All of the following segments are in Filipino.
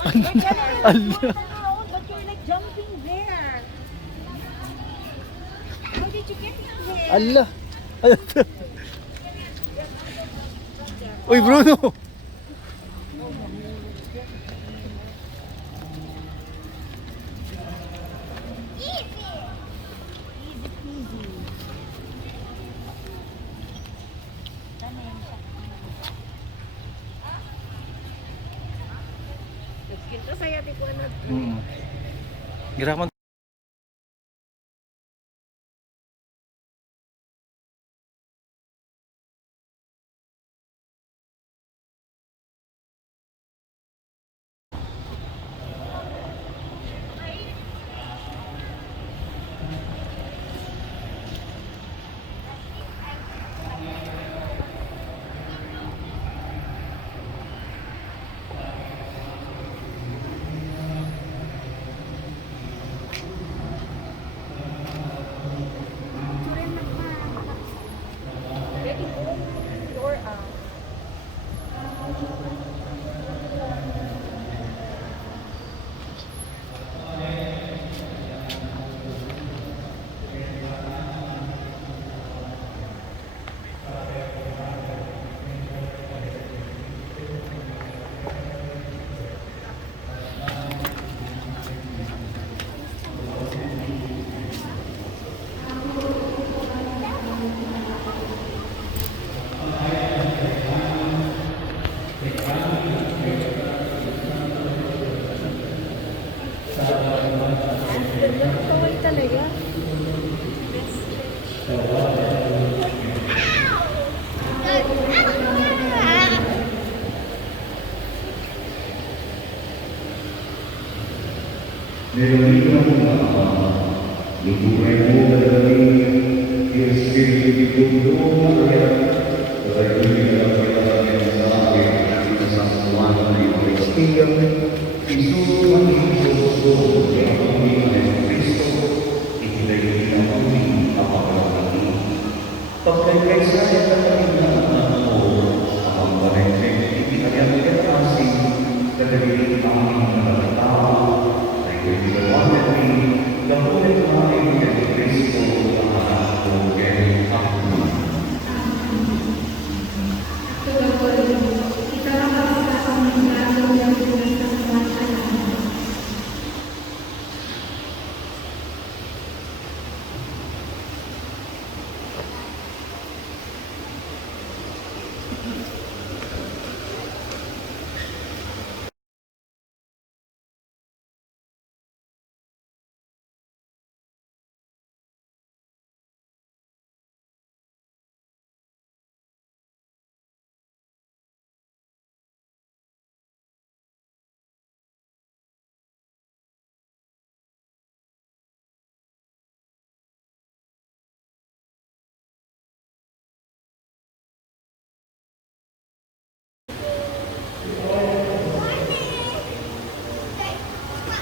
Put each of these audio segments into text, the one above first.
Allah. But you're like jumping there. How did you get in there? Allah. Uy, Bruno. Kita saya di kuana. Giraman. Or kaway talaga. Nell'unico liburay mo dalawin Espiritu di Tuhan tetapi dalam perjalanan sa akin sa Tuhan ng Kristiya Isus Kristo yang kami Kristo itinay na kami apalagi pagkakay sa kanilang ako ang barangay itinayang kasing kadali aming mga tao Ginawa namin gawin namin ng Kristo ang anak kay ako.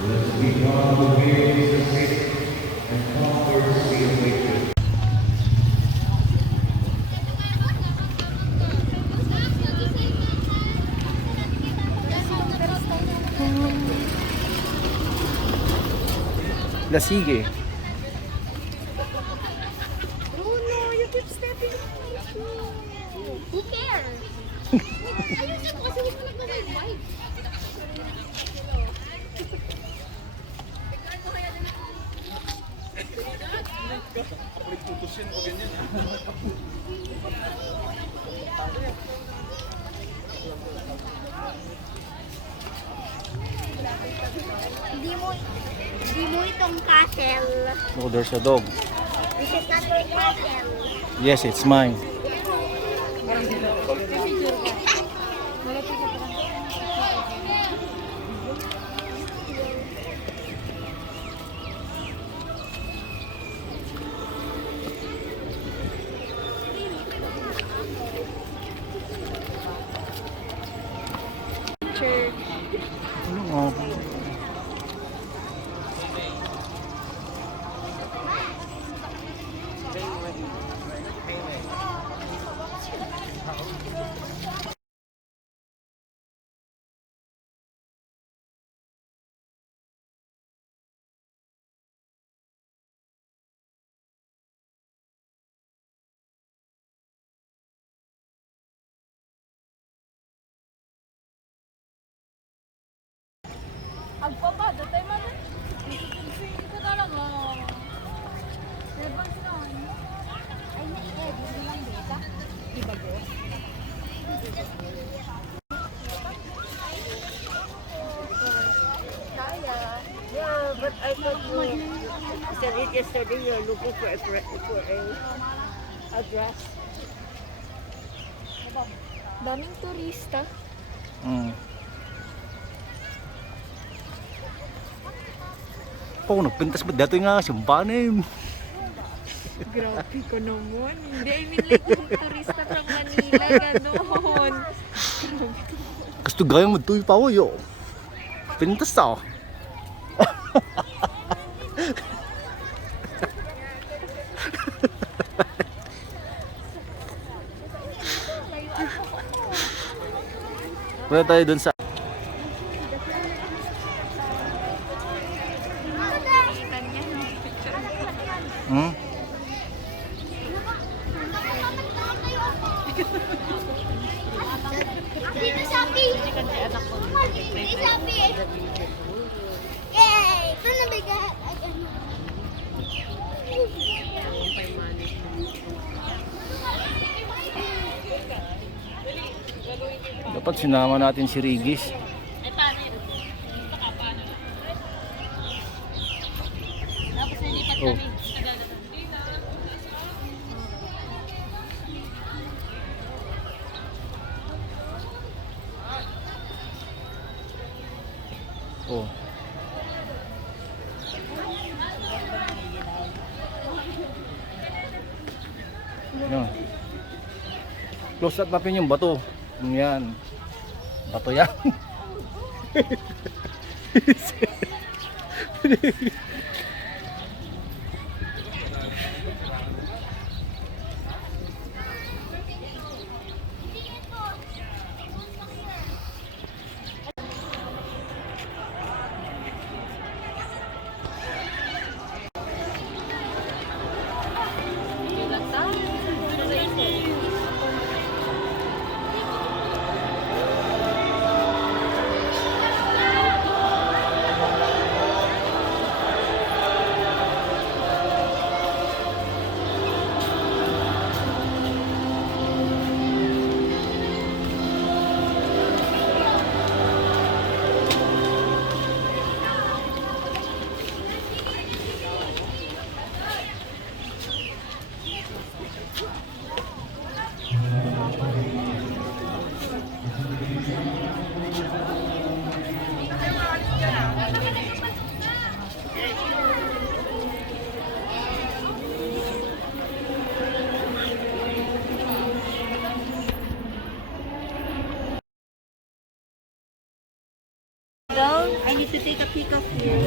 Let's be God who heals the sick and comforts the afflicted. Lasige. Bruno, you keep stepping on my shoe. Who cares? Ayusin mo kasi huwag mo nagmamay-may. Hindi mo itong castle. Oh, there's a dog. This is not your castle. Yes, it's mine. Church. Oh. Agpapado tayo man. Ito talaga. Labang sila. Ay, na-i-edit mo lang dito. Diba go? Yeah, but I thought you said it yesterday you're looking for a dress. Daming turista. Mm. Po, nagpintas ba dito nga simpanin? Grabe ko naman. Hindi, I mean like yung turista from Manila, gano'n. Gusto gaya mo tuy pa yo. Pintas ah. Punta tayo dun sa Hmm? Dito Shopee! Dito Shopee! Yay! Ito na bigat! Dapat sinama natin si Regis. Oh. Oh. Yan. Close up natin yung bato. Yan. Bato yan. I need to take a pic of you.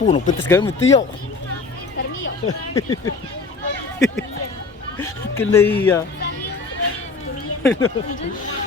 Apo, nagpintas gaya mo tiyo. Carmillo. Kinaya. Korean.